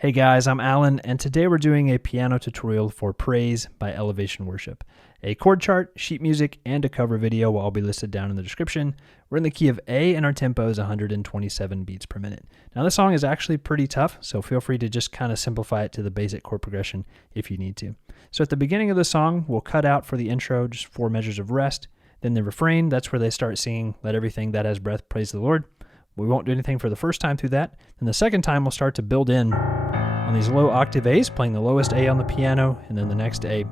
Hey guys, I'm Alan, and today we're doing a piano tutorial for Praise by Elevation Worship. A chord chart, sheet music, and a cover video will all be listed down in the description. We're in the key of A, and our tempo is 127 beats per minute. Now this song is actually pretty tough, so feel free to just kind of simplify it to the basic chord progression if you need to. So at the beginning of the song, we'll cut out for the intro just 4 measures of rest. Then the refrain, that's where they start singing, "Let everything that has breath praise the Lord." We won't do anything for the first time through that. Then the second time we'll start to build in on these low octave A's, playing the lowest A on the piano, and then the next A.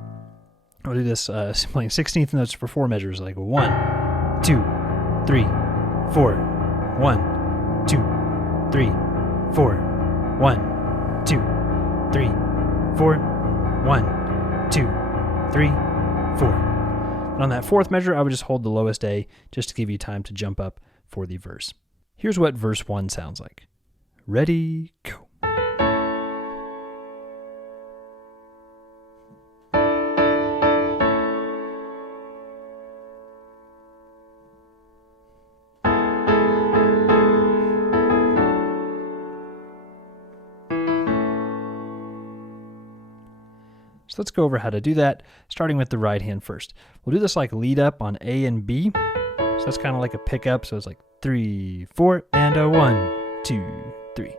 We'll do this playing 16th notes for 4 measures, like 1, 2, 3, 4, 1, 2, 3, 4, 1, 2, 3, 4, 1, 2, 3, 4. And on that 4th measure, I would just hold the lowest A just to give you time to jump up for the verse. Here's what verse 1 sounds like. Ready, go. So let's go over how to do that, starting with the right hand first. We'll do this like lead up on A and B. So that's kind of like a pickup. So it's like 3, 4, and a 1, 2, 3,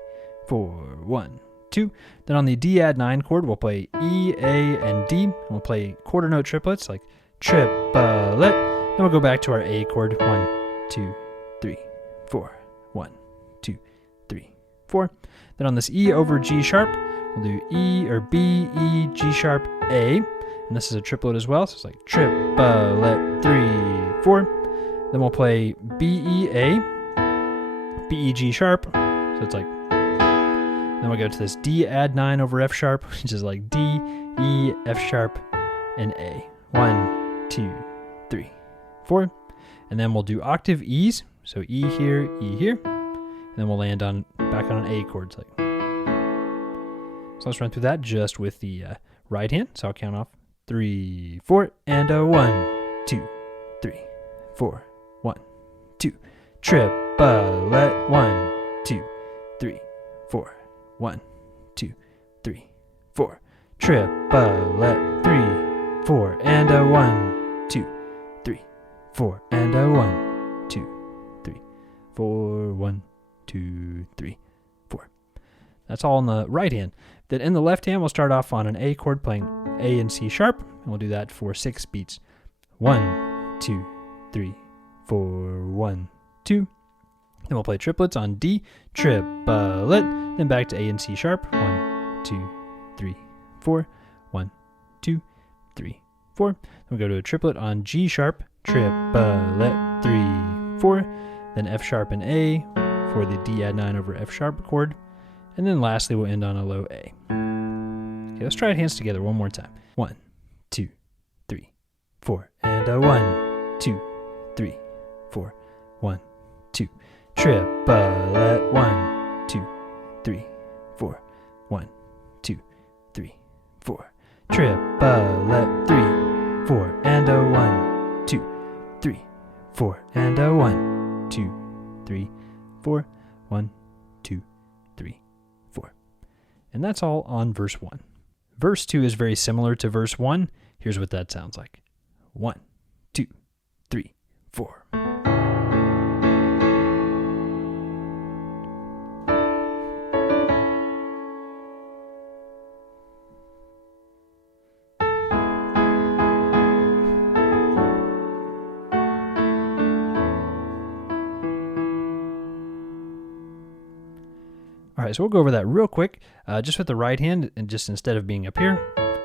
4, 1, 2. Then on the D add 9 chord, we'll play E, A, and D. And we'll play quarter note triplets like triplet. Then we'll go back to our A chord. 1, 2, 3, 4, 1, 2, 3, 4. Then on this E over G sharp, we'll do E or B, E, G sharp, A. And this is a triplet as well. So it's like triplet, 3, 4. Then we'll play B, E, A, B, E, G sharp. So it's like, then we'll go to this D add 9 over F sharp, which is like D, E, F sharp, and A. 1, 2, 3, 4. And then we'll do octave E's. So E here, and then we'll land on back on an A chord. So let's run through that just with the right hand. So I'll count off 3, 4, and a 1, 2, 3, 4, 1, 2, triplet, 1, 2, 3, 4, 1, 2, 3, 4, triplet, 3, 4, and a 1, 2, 3, 4, and a 1, 2, 3, 4, 1, 2, 3, 4. That's all on the right hand. Then in the left hand, we'll start off on an A chord playing A and C sharp, and we'll do that for 6 beats. 1, 2, 3, 4, 1, 2. Then we'll play triplets on D, triplet, then back to A and C sharp. 1, 2, 3, 4, 1, 2, 3, 4. Then we'll go to a triplet on G sharp, triplet, 3, 4. Then F sharp and A for the D add 9 over F sharp chord. And then lastly, we'll end on a low A. Okay, let's try it hands together one more time. 1, 2, 3, 4, and a 1, 2, 3, 4, 1, 2. Triplet, 1, 2, 3, 4, 1, 2, 3, 4. Triplet, 3, 4, and a 1, 2, 3, 4, and a 1, 2, 3, 4, 1, 2, 3, 4. And that's all on verse 1. Verse 2 is very similar to verse 1. Here's what that sounds like. 1, 2, 3, 4. All right, so we'll go over that real quick, just with the right hand, and just instead of being up here,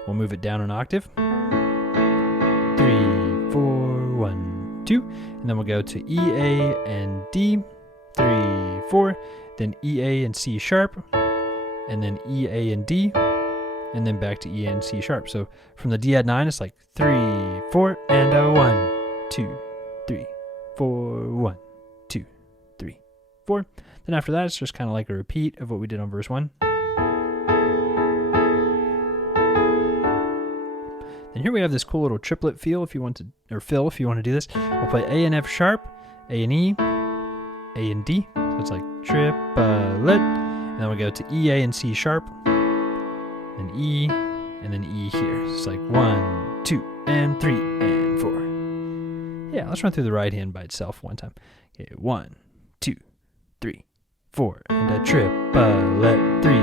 we'll move it down an octave. 3, 4, 1, 2, and then we'll go to E, A, and D, 3, 4, then E, A, and C sharp, and then E, A, and D, and then back to E, A, and C sharp. So from the D add 9, it's like 3, 4, and a 1, 2, 3, 4, 1, 2, 3, 4. Then after that, it's just kind of like a repeat of what we did on verse 1. And here we have this cool little triplet feel if you want to, or fill if you want to do this. We'll play A and F sharp, A and E, A and D. So it's like triplet. And then we go to E, A, and C sharp, then E, and then E here. So it's like 1, 2, and 3, and 4. Yeah, let's run through the right hand by itself one time. Okay, 1, 2, 3, 4, and a triplet. 3,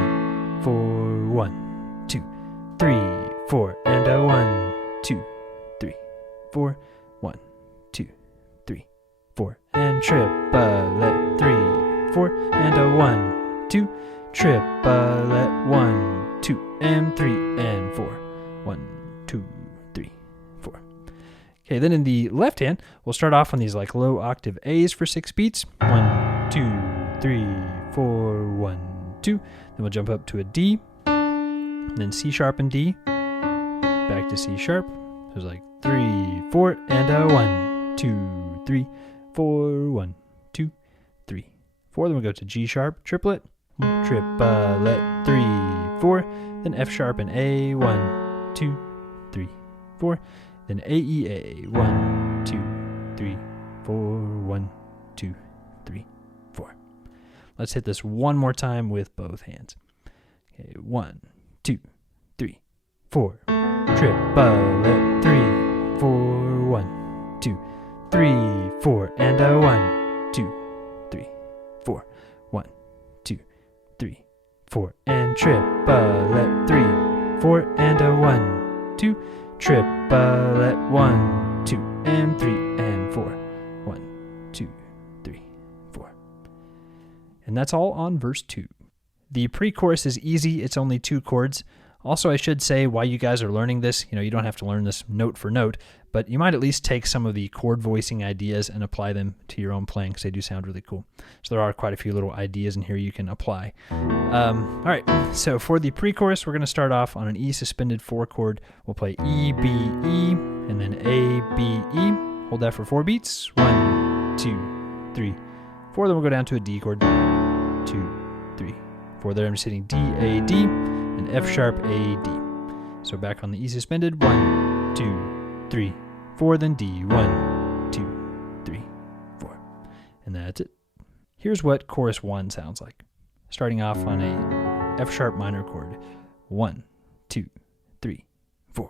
4, 1, 2, 3, 4, and a 1, 2, 3, 4, 1, 2, 3, 4, and triplet. 3, 4, and a 1, 2, triplet. 1, 2, and 3, and 4. 1, 2, 3, 4. Okay, then in the left hand, we'll start off on these like low octave A's for 6 beats. 1, 2, 3, 4, 1, 2. Then we'll jump up to a D, then C sharp and D, back to C sharp. So it's like 3, 4, and a 1, 2, 3, 4, 1, 2, 3, 4. Then we'll go to G sharp, triplet, triplet, 3, 4. Then F sharp and A, 1, 2, 3, 4. Then A, E, A, 1, 2, 3, 4, 1, 2, 3, 4. Let's hit this one more time with both hands. Okay, 1, 2, 3, 4. Triplet. 3, 4, 1, 2, 3, 4, and a 1, 2, 3, 4, 1, 2, 3, 4, and triplet. 3, 4, and a 1, 2, triplet. 1, 2, and 3, and 4. 1, 2, 3, 4. And that's all on verse 2. The pre-chorus is easy. It's only 2 chords. Also, I should say, while you guys are learning this, you don't have to learn this note for note, but you might at least take some of the chord voicing ideas and apply them to your own playing, because they do sound really cool. So there are quite a few little ideas in here you can apply. All right, so for the pre-chorus, we're going to start off on an E suspended 4 chord. We'll play E, B, E, and then A, B, E. Hold that for 4 beats. 1, 2, 3, 4. Then we'll go down to a D chord. 2, 3, 4. There I'm just hitting D, A, D, and F sharp, A, D. So back on the E suspended. 1, 2, 3, 4. Then D. 1, 2, 3, 4. And that's it. Here's what chorus 1 sounds like. Starting off on a F sharp minor chord. 1, 2, 3, 4.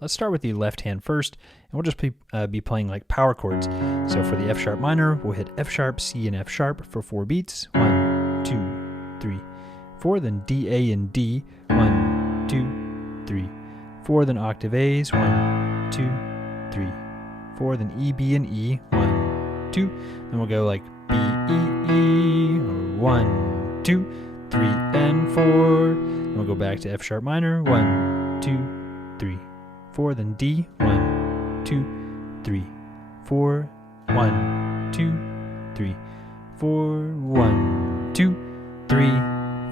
Let's start with the left hand first, and we'll just be playing like power chords. So for the F sharp minor, we'll hit F sharp, C, and F sharp for 4 beats. 1, 2, 3, 4. Then D, A, and D. 1, 2, 3, 4. Then octave A's. 1, 2, 3, 4. Then E, B, and E. 1, 2. Then we'll go like B, E, E. Or 1, 2, 3, and 4. Then we'll go back to F sharp minor. 1, 2, 3, 4. Then D. 1, 2, 3, 4. 1, 2, 3, 4. 1, 2, 3,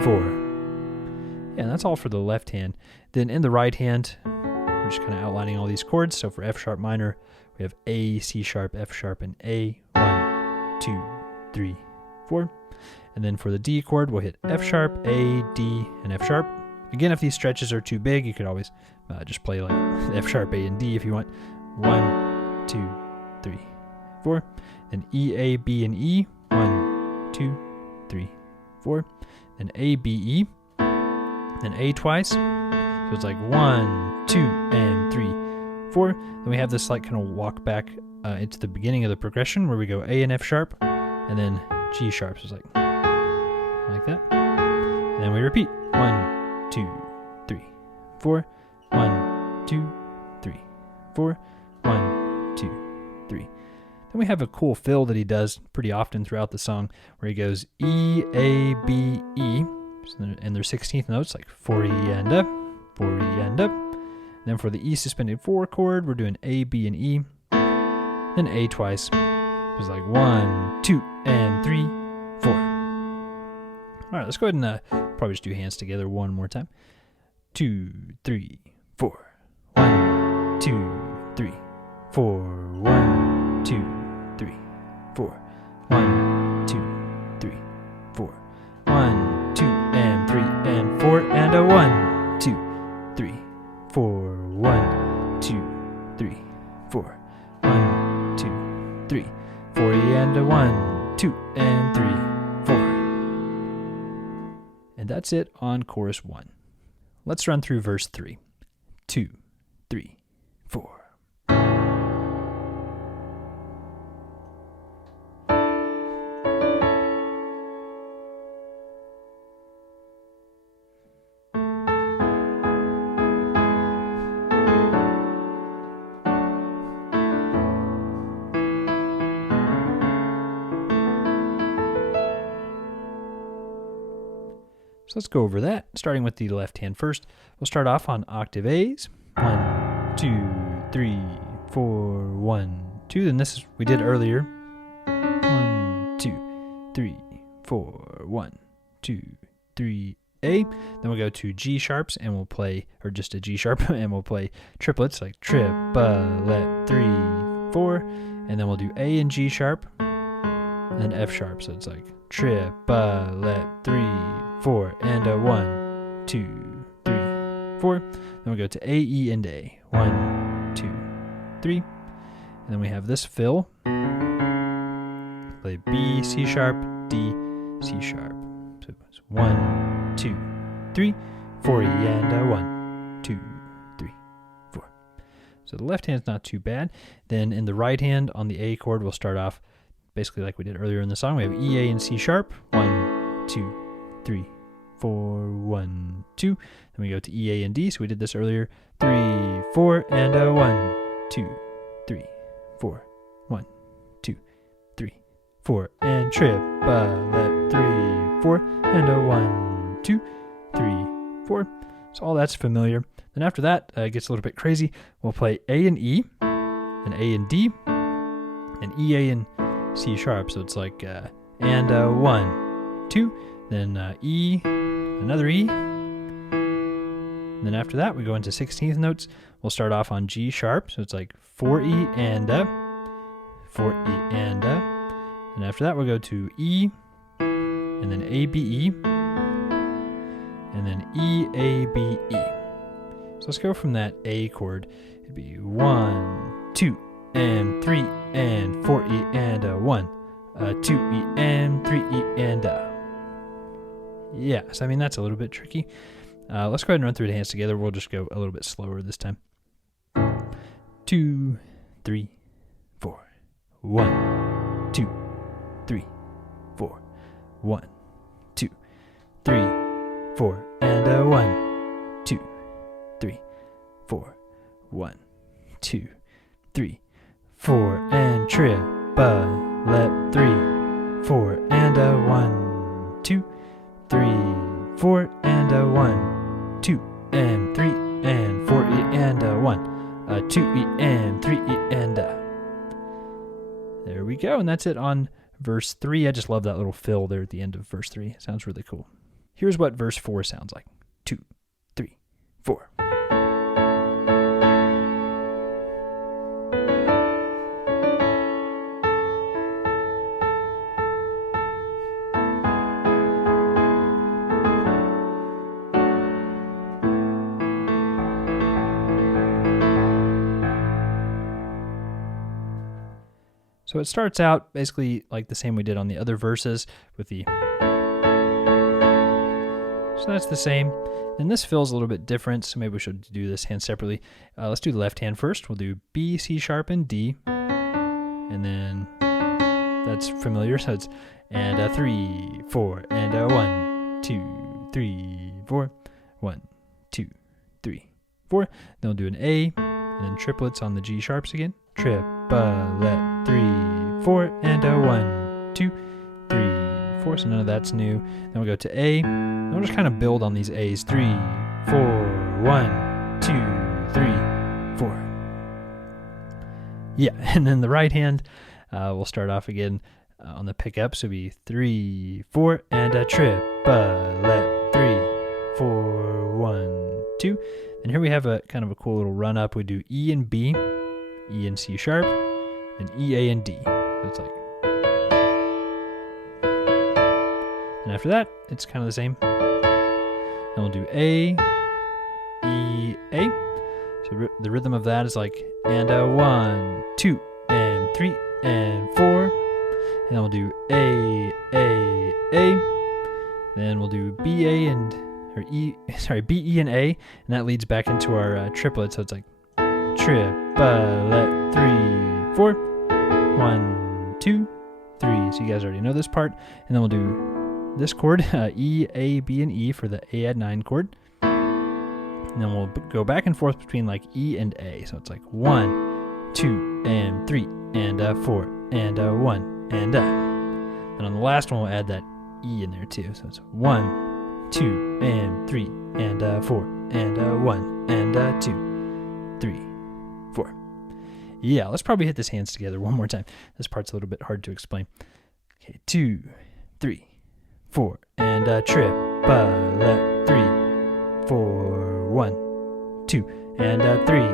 4. Yeah, that's all for the left hand. Then in the right hand, we're just kind of outlining all these chords. So for F sharp minor, we have A, C sharp, F sharp, and A. 1, 2, 3, 4. And then for the D chord, we'll hit F sharp, A, D, and F sharp. Again, if these stretches are too big, you could always just play like F sharp, A, and D if you want. 1, 2, 3, 4. Then E, A, B, and E. 1, 2, 3, 4. Then A, B, E. Then A twice. So it's like 1, 2, and 3, 4. Then we have this like kind of walk back into the beginning of the progression where we go A and F sharp, and then G sharp. So it's like that. And then we repeat. 1, 2, 3, 4. 1, 2, 3, 4. 1, 2, 3. Then we have a cool fill that he does pretty often throughout the song where he goes E, A, B, E. And there's 16th notes like 4 E and up, 4 E and up. And then for the E suspended 4 chord, we're doing A, B, and E. Then A twice. It's like 1, 2, and 3, 4. All right, let's go ahead and probably just do hands together one more time. 2, 3, 4. 1, 2, 3, 4. 1, 2, 3, 3, 4 E and a 1, 2 and 3, 4. And that's it on chorus 1. Let's run through verse 3. 2, 3, 4. So let's go over that, starting with the left hand first. We'll start off on octave A's. 1, 2, 3, 4, 1, 2. Then this is we did earlier. 1, 2, 3, 4, 1, 2, 3, A. Then we'll go to G sharps and we'll play, or just a G sharp, and we'll play triplets like triplet 3, 4. And then we'll do A and G sharp, and then F sharp. So it's like triplet 3, 4 and a 1, 2, 3, 4. Then we go to A, E, and A. 1, 2, 3. And then we have this fill. Play B, C sharp, D, C sharp. So it's 1, 2, 3, 4 E and a 1, 2, 3, 4. So the left hand's not too bad. Then in the right hand on the A chord, we'll start off basically like we did earlier in the song. We have E, A, and C sharp. 1, 2, 3, 4, 1, 2. Then we go to E, A, and D. So we did this earlier. 3, 4, and a 1, 2, 3, 4, 1, 2, 3, 4, and triplet 3, 4, and a 1, 2, 3, 4. So all that's familiar. Then after that, it gets a little bit crazy. We'll play A and E, and A and D, and E, A, and C sharp. So it's like and a 1, 2, then E, another E. And then after that, we go into 16th notes. We'll start off on G sharp. So it's like 4 E and a, 4 E and a. And after that, we'll go to E, and then A, B, E, and then E, A, B, E. So let's go from that A chord. It'd be 1, 2, and 3, and 4 E and a 1, 2 E and 3 E and a. Yeah, so I mean, that's a little bit tricky. Let's go ahead and run through the hands together. We'll just go a little bit slower this time. 2, 3, 4. 1, 2, 3, 4. 1, 2, 3, 4. And a 1, 2, 3, 4. 1, 2, 3, 4. And triplet 3, 4. And a 1, 2, 3, 4. And a 1, 2, and 3, and 4 E and a 1, 2 E and 3 E and a. There we go, and that's it on verse 3. I just love that little fill there at the end of verse 3. It sounds really cool. Here's what verse 4 sounds like. 2, 3, 4. So it starts out basically like the same we did on the other verses with the. So that's the same. And this feels a little bit different, so maybe we should do this hand separately. Let's do the left hand first. We'll do B, C sharp, and D. And then that's familiar. So it's and a 3, 4, and a 1, 2, 3, 4. 1, 2, 3, 4. Then we'll do an A, and then triplets on the G sharps again. Triplet 3, 4, and a 1, 2, 3, 4. So none of that's new. Then we'll go to A, and we'll just kind of build on these A's. 3, 4, 1, 2, 3, 4. Yeah, and then the right hand, we'll start off again on the pickup. So it'll be 3, 4, and a triplet 3, 4, 1, 2. And here we have a kind of a cool little run up. We do E and B, E and C sharp, and E, A, and D. So it's like. And after that, it's kind of the same. Then we'll do A, E, A. So the rhythm of that is like, and a 1, 2, and 3, and 4. And then we'll do A, A. Then we'll do B, A, and B, E, and A, and that leads back into our triplet. So it's like triplet 3, 4, 1, 2, 3. So you guys already know this part. And then we'll do this chord, E, A, B, and E for the A add 9 chord. And then we'll go back and forth between like E and A. So it's like 1, 2, and 3, and 4, and 1, and And on the last one, we'll add that E in there too. So it's 1, 2, and 3, and 4, and 1, and 2, 3, 4. Yeah, let's probably hit this hands together one more time. This part's a little bit hard to explain. Okay, 2, 3, 4, and triplet 3, 4, 1, 2, and 3,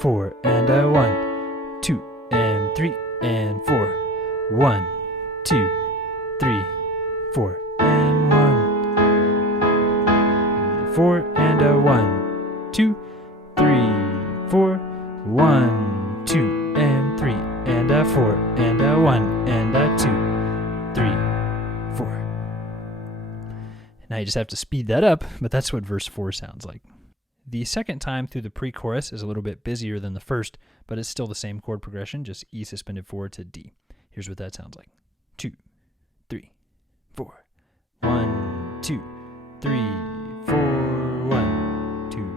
4, and 1, 2, and 3, and 4, 1, 2, 3, 4, and 1, 4, and 1, 2, 3, 4, 1, 2, and 3, and 4, and 1, and 2, 3, 4. Now you just have to speed that up, but that's what verse 4 sounds like. The second time through the pre-chorus is a little bit busier than the first, but it's still the same chord progression, just E suspended 4 to D. Here's what that sounds like. 2, 3, 4. 1, 2, 3, 4. 1, 2,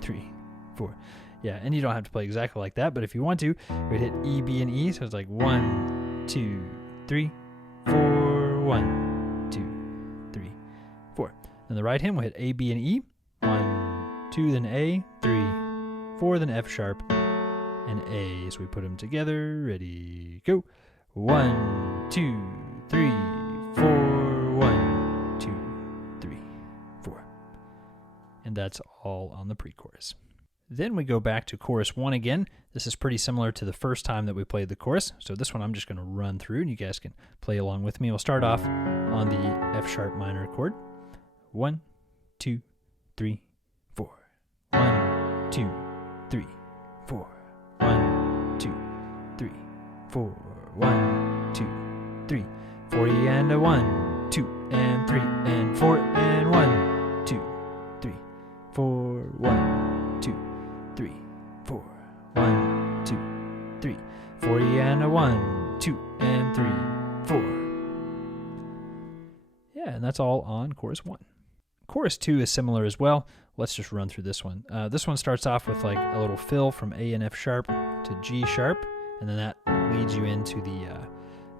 3, 4. Yeah, and you don't have to play exactly like that, but if you want to, we'd hit E, B, and E, so it's like 1, 2, 3, 4. 1, 2, 3, 4. Then the right hand, we'll hit A, B, and E. 1, 2, then A, 3, 4, then F sharp, and A. So we put them together. Ready, go. 1, 2, 3, 4. 1, 2, 3, 4. And that's all on the pre-chorus. Then we go back to chorus 1 again. This is pretty similar to the first time that we played the chorus. So this one I'm just going to run through, and you guys can play along with me. We'll start off on the F sharp minor chord. 1, 2, 3, 4. 1, 2, 3, 4. 1, 2, 3, 4. 1, 2, 3, 40, and a 1, 2, and 3, and 4, and 1, 2, 3, 4. 1, 2, 3, 4. 1, 2, 3, 40, and a 1, 2, and 3, 4. Yeah, and that's all on chorus 1. Chorus 2 is similar as well. Let's just run through this one. This one starts off with like a little fill from A and F sharp to G sharp, and then that leads you into the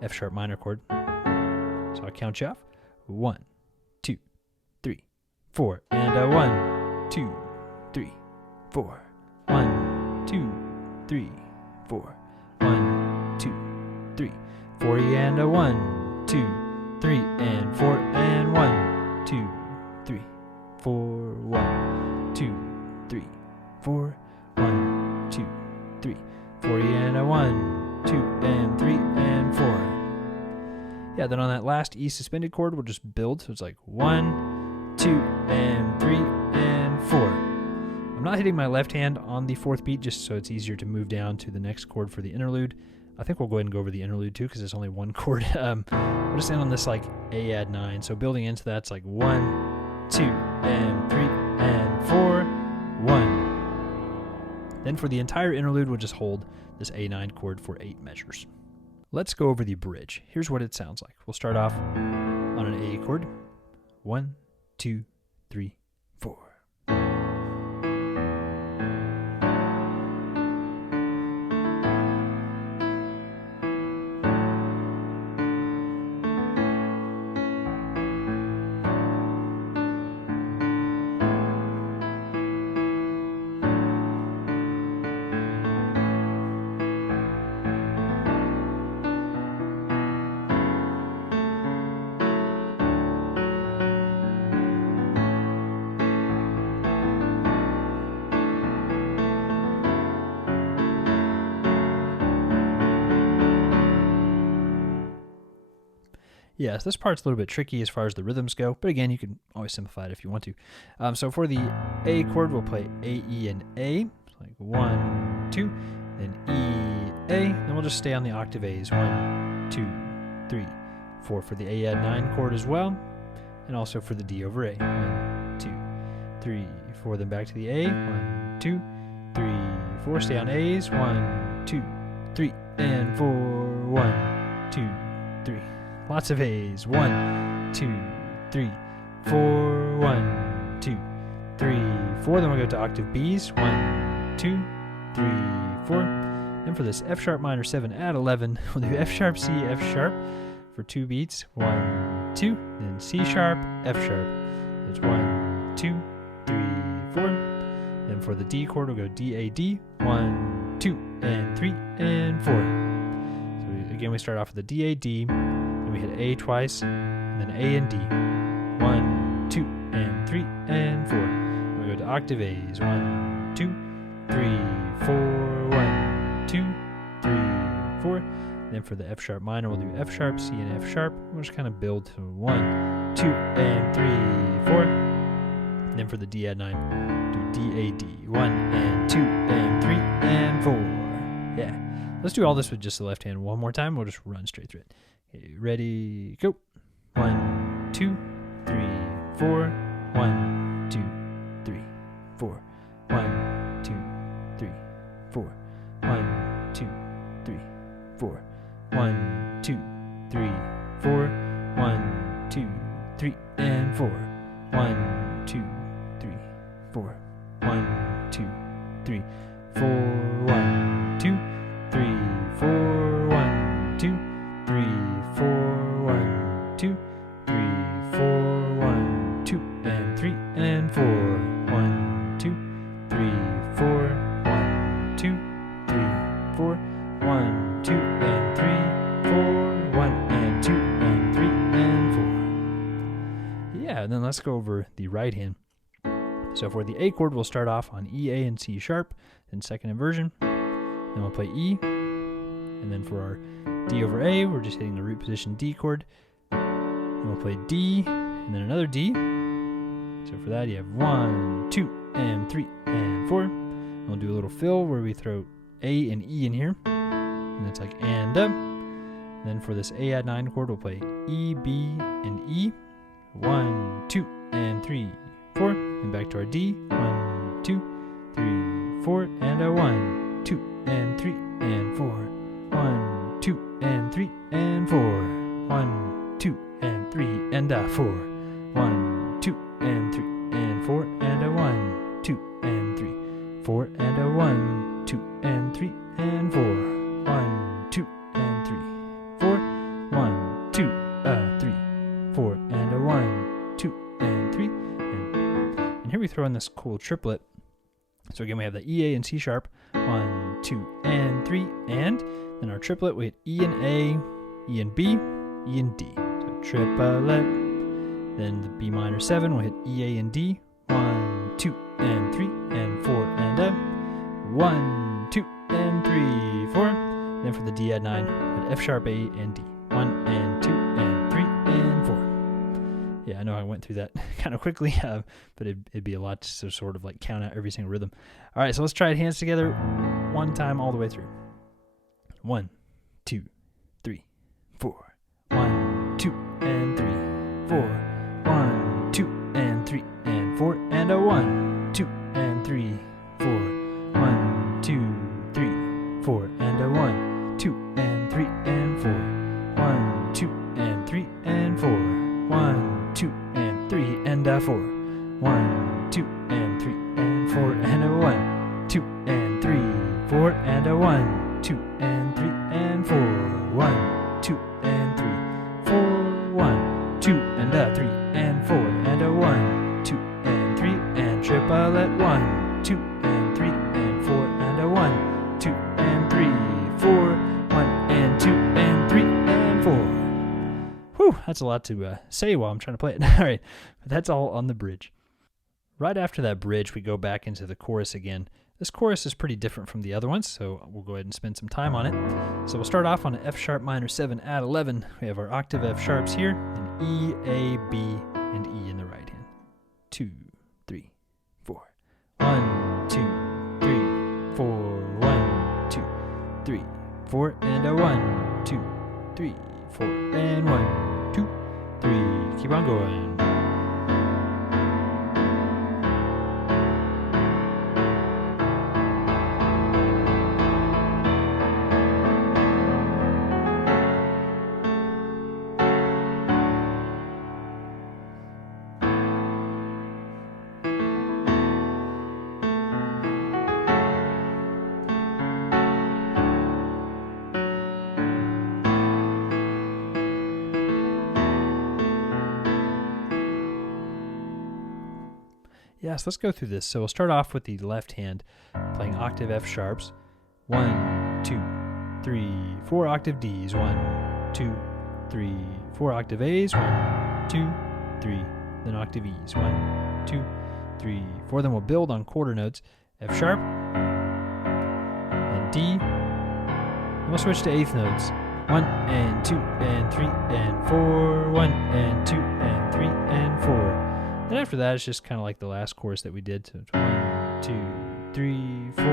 F sharp minor chord. So I'll count you off. 1, 2, 3, 4, and a 1, 2, 3, 4. 1, 2, 3, 4. 1, 2, 3, 40, and a 1, 2, 3, and 4, and 1, 2, 3, 4. 1, 2, 3, 4. 1, 2, 3, 40, and a 1, 2, and 3, and 4. Yeah, then on that last E suspended chord, we'll just build. So it's like 1, 2, and 3, and 4. I'm not hitting my left hand on the fourth beat just so it's easier to move down to the next chord for the interlude. I think we'll go ahead and go over the interlude too because it's only one chord. We'll just end on this like A add 9. So building into that, it's like 1, 2, and 3, and 4, 1. Then for the entire interlude, we'll just hold this A9 chord for 8 measures. Let's go over the bridge. Here's what it sounds like. We'll start off on an A chord. 1, 2, 3, 4. Yes, this part's a little bit tricky as far as the rhythms go, but again, you can always simplify it if you want to. So for the A chord, we'll play A, E, and A. So like 1, 2, then E, A. Then we'll just stay on the octave A's. 1, 2, 3, 4 for the A add 9 chord as well, and also for the D over A. 1, 2, 3, 4. Then back to the A. 1, 2, 3, 4. Stay on A's. 1, 2, 3, and 4. 1, 2, 3. Lots of A's. 1, 2, 3, 4. 1, 2, 3, 4. Then we'll go to octave B's. 1, 2, 3, 4. Then for this F sharp minor 7 add 11, we'll do F sharp, C, F sharp for 2 beats. 1, 2. Then C sharp, F sharp. That's 1, 2, 3, 4. Then for the D chord, we'll go D, A, D. 1, 2, and 3, and 4. So again, we start off with the D, A, D. Then we hit A twice, and then A and D. 1, 2, and 3, and 4. Then we go to octave A's. 1, 2, 3, 4. 1, 2, 3, 4. Then for the F sharp minor, we'll do F sharp, C, and F sharp. We'll just kind of build to 1, 2, and 3, 4. And then for the D add 9, do D, A, D. 1, and 2, and 3, and 4. Yeah. Let's do all this with just the left hand one more time. We'll just run straight through it. Okay, ready, go. 1, 2, 3, 4. 1, 2, 3, 4. 1, 2, 3, 4. 1, 2, 3, 4. 1, 2, 3, 4. 1, 2, 3, and 4. 1, 2, 3, 4. 1, 2, 3, 4. 1, 2, 3, 4. 1, 2, 3, 4. 1, 2, 3, 4. 1, 2, and 3, and 4. 1, 2, 3, 4. 1, 2, 3, 4. 1, 2, and 3, 4. 1, and 2, and 3, and 4. Yeah, and then let's go over the right hand. So for the A chord, we'll start off on E, A, and C sharp, then second inversion. Then we'll play E. And then for our D over A, we're just hitting the root position D chord. Then we'll play D, and then another D. So for that, you have 1, 2, and 3, and 4. And we'll do a little fill where we throw A and E in here. And it's like and up. Then for this A add 9 chord, we'll play E, B, and E. 1, 2, and 3, 4. And back to our D. 1, 2, 3, 4. And a 1, 2, and 3, and 4. 1, 2, and 3, and 4. 1, 2, and 3, and a 4. 1, 2, and 3, and 4. And a 1, 2, and 3, 4. And a 1, 2, and 3, and 4. 1, 2, and 3, 4. 1, 2, 3, 4. And a 1, 2, and 3. And here we throw in this cool triplet. So again, we have the E, A, and C sharp. 1, 2, and 3, and then our triplet, we hit E and A, E and B, E and D. So triplet. Then the B minor 7, we'll hit E, A, and D. 1, 2, and 3, and 4, and a 1, 2, and 3, 4. Then for the D add 9, hit F sharp, A, and D. 1, and 2, and 3, and 4. Yeah, I know I went through that kind of quickly, but it'd be a lot to sort of like count out every single rhythm. All right, so let's try it hands together one time all the way through. 1, 2, 3, 4. 1, 2, and 3, 4. 1, 2, and 3, and 4. And a 1, 2, and 3, 4. 1, 2, 3, 4. And a 1, 2, and 3, and 4. 1, 2, and 3, and 4. 1, 2, and 3, and a 4. 1, 2, and 3, and 4. And a 1, 2, and 3, 4. And a 1, 2, and 3, and 4. 1, 2, and 3, 4. 1, 2, and a 3, and 4. And a 1, 2, and 3, and triplet. 1, 2, and 3, and 4. And a 1, 2, and 3, 4. 1, and 2, and 3, and 4. Whew, that's a lot to say while I'm trying to play it. All right, but that's all on the bridge. Right after that bridge, we go back into the chorus again. This chorus is pretty different from the other ones, so we'll go ahead and spend some time on it. So we'll start off on an F sharp minor 7 add 11. We have our octave F sharps here, and E, A, B, and E in the right hand. 2, 3, 4. 1, 2, 3, 4. 1, 2, 4, and a 1, 2, 3, 4, and 1, 2, 3. Keep on going. Yes, let's go through this. So we'll start off with the left hand playing octave F sharps. 1, 2, 3, 4 octave Ds. 1, 2, 3, 4 octave As. 1, 2, 3, then octave Es. 1, 2, 3, 4. Then we'll build on quarter notes. F sharp, and D. And we'll switch to eighth notes. 1 and 2 and 3 and 4. 1 and 2 and 3 and 4. Then after that, it's just kind of like the last chorus that we did. So it's 1, 2, 3, 4.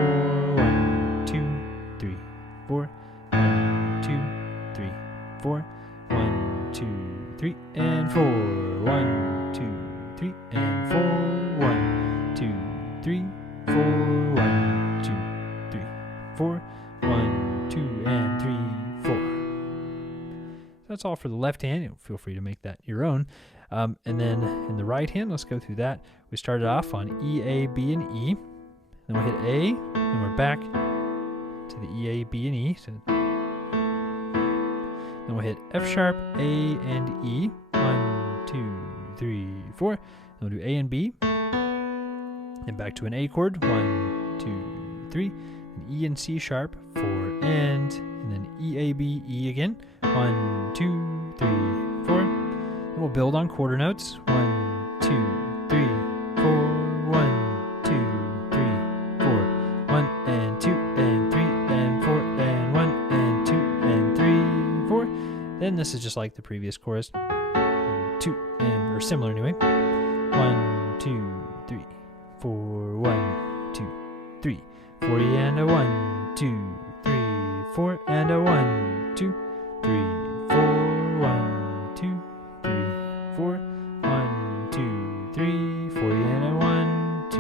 1, 2, 3, 4. 1, 2, 3, 4. 1, 2, 3, and 4. 1, 2, 3, and 4. 1, 2, 3, 4. 1, 2, 3, 4. 1, 2, and 3, 4. That's all for the left hand. Feel free to make that your own. And then in the right hand, let's go through that. We started off on E, A, B, and E. Then we'll hit A, and we're back to the E, A, B, and E. So then we'll hit F sharp, A, and E. 1, 2, 3, 4. Then we'll do A and B. Then back to an A chord. 1, 2, 3. And E and C sharp. 4 and then E, A, B, E again. 1, 2, 3, 4. And we'll build on quarter notes. 1, 2, 3, 4. 1, 2, 3, 4. 1 and 2 and 3 and 4 and 1 and 2 and 3, 4. Then this is just like the previous chorus. 2 and, or similar anyway. 1, 2, 3, 4. 1, 2, 3. 40 and a 1, 2, 3, 4 and a 1, 2, 3, 4. 1, 2, 3, 4. 1, 2, 3. 40 and a 1, 2,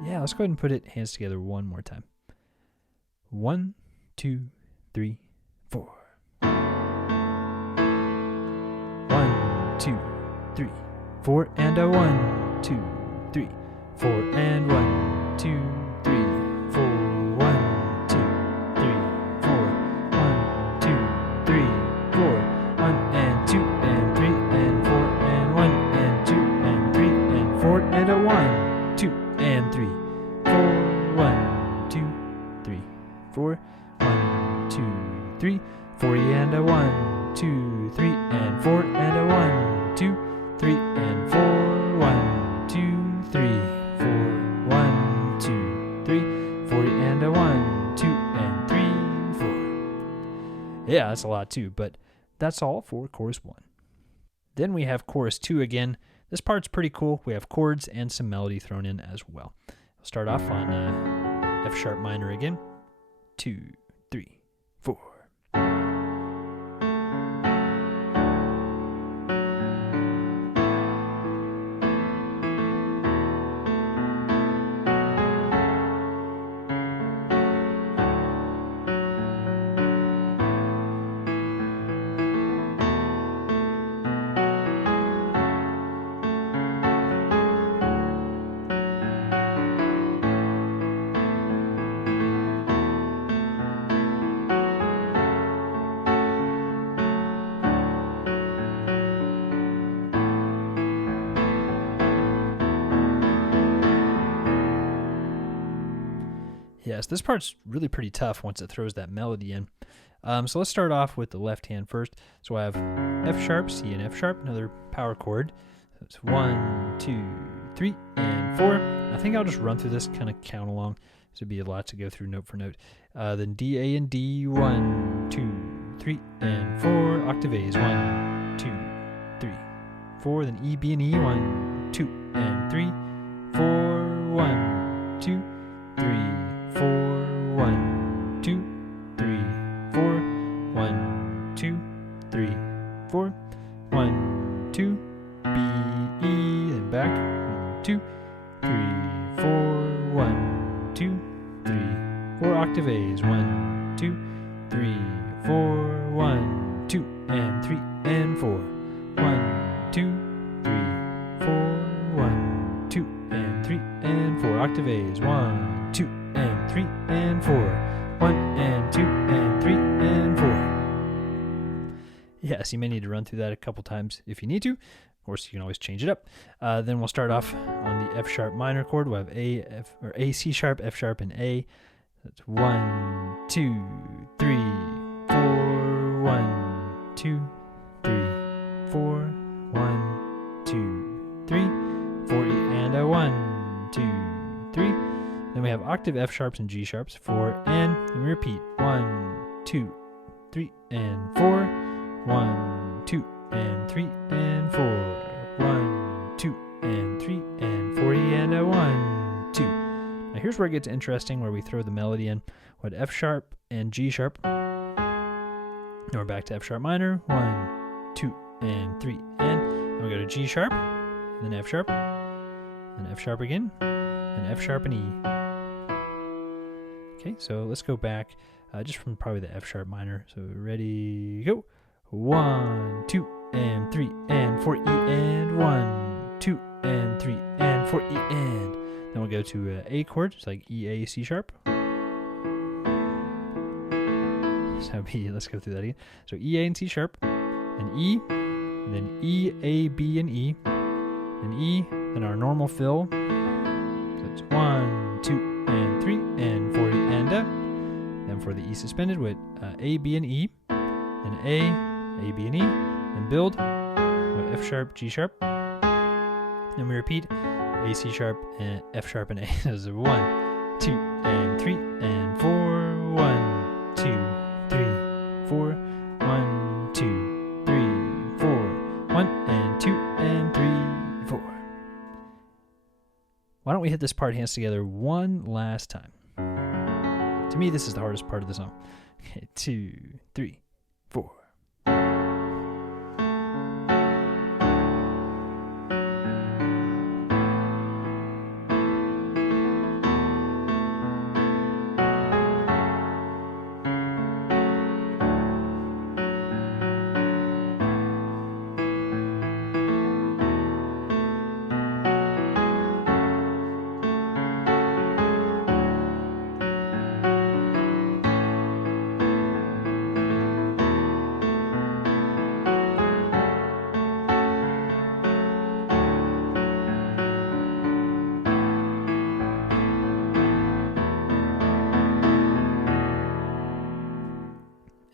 3. Yeah, let's go ahead and put it hands together one more time. 1, 2, 3, 4. 1, 2, 3, 4 and a 1, 2, 3, 4 and 1, 2, 3, 4. 1, 2, 3, 4. 1, 2, 3, 4. 1 and 2 and 3 and 4 and 1 and 2 and 3 and 4 and a 1, 2 and 3, 4. 1, 2, 3, 4. 1, 2, 3. 40 and a 1, 2, 3 and 4 and a 1, 2, 3 and 4. 1, 2, 3, 4. 1, 2, 3. 40 and a 1, 2 and 3, 4. Yeah, that's a lot too, but that's all for chorus 1. Then we have chorus 2 again. This part's pretty cool. We have chords and some melody thrown in as well. We'll start off on F sharp minor again. 2, 3, 4. Yes, this part's really pretty tough once it throws that melody in. So let's start off with the left hand first. So I have F sharp, C, and F sharp, another power chord. So it's 1, 2, 3, and 4. I think I'll just run through this, kind of count along. This would be a lot to go through note for note. Then D, A, and D, 1, 2, 3, and 4. Octave A's, 1, 2, 3, 4. Then E, B, and E, 1, 2, and 3, 4. 1, 2, 3, 4. 1, 2, Yes, you may need to run through that a couple times if you need to. Of course, you can always change it up. Then we'll start off on the F sharp minor chord. We'll have A, C sharp, F sharp, and A. That's 1, 2, 3, 4, 1, 2, 3, 4, 1, 2, 3, 4, E, and a 1, 2, 3. Then we have octave F sharps and G sharps, 4, and we repeat 1, 2, 3, and 4, 1, 2, and 3, and 4, 1, 2, and 3, and 40, and a 1, 2. Now here's where it gets interesting, where we throw the melody in. What F sharp and G sharp. Then we're back to F sharp minor, 1, 2, and 3, and then we go to G sharp, then F sharp, then F sharp again, then F sharp and E. Okay, so let's go back just from probably the F sharp minor. So ready, go. 1, 2, and 3, and 4, E, and 1, 2, and 3, and 4, E, and then we'll go to A chord, it's like E, A, C sharp. So B, let's go through that again. So E, A, and C sharp, and E, and then E, A, B, and E, and E, then our normal fill. So it's 1, 2, and 3, and 40, and a. Then for the E suspended with A, B, and E, and A, B, and E, and build with F sharp, G sharp. Then we repeat A, C sharp, and F sharp, and A. So it's 1, 2, and 3, and 4, 1, 2, 3, 4, 1, 2, 3, 4, 1, and 2, and 3, 4. Why don't we hit this part hands together one last time? To me, this is the hardest part of the song. Okay, 2, 3, 4.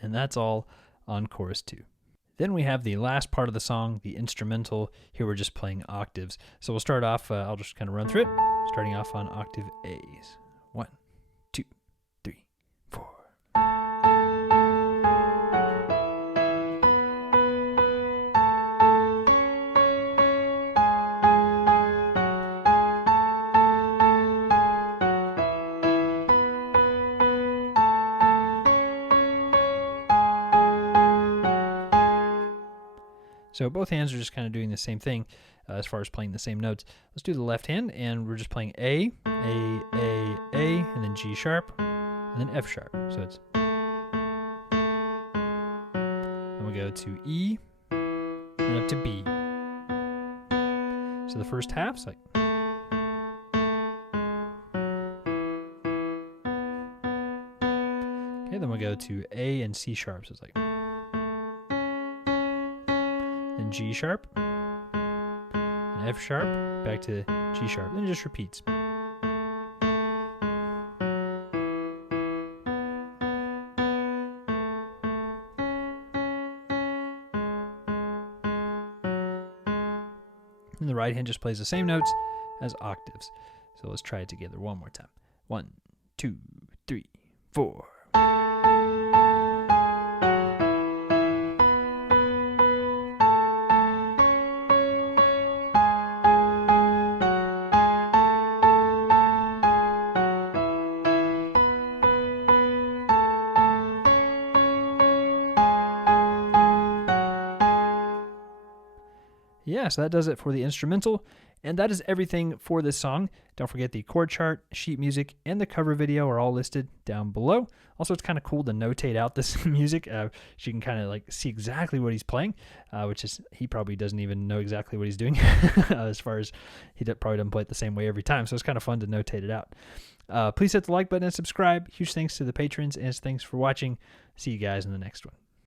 And that's all on chorus 2. Then we have the last part of the song, the instrumental. Here we're just playing octaves. So we'll start off, I'll just kind of run through it, starting off on octave A's. 1, 2, 3, 4. So both hands are just kind of doing the same thing as far as playing the same notes. Let's do the left hand, and we're just playing A, and then G sharp, and then F sharp. So it's... Then we go to E, and up to B. So the first half's like... Okay, then we go to A and C sharp. So it's like... Then G sharp, and F sharp, back to G sharp, then it just repeats. And the right hand just plays the same notes as octaves. So let's try it together one more time. 1, 2, 3, 4. Yeah, so that does it for the instrumental, and that is everything for this song. Don't forget the chord chart, sheet music, and the cover video are all listed down below. Also, it's kind of cool to notate out this music. So you can kind of like see exactly what he's playing, which is, he probably doesn't even know exactly what he's doing as far as he probably doesn't play it the same way every time. So it's kind of fun to notate it out. Please hit the like button and subscribe. Huge thanks to the patrons, and thanks for watching. See you guys in the next one.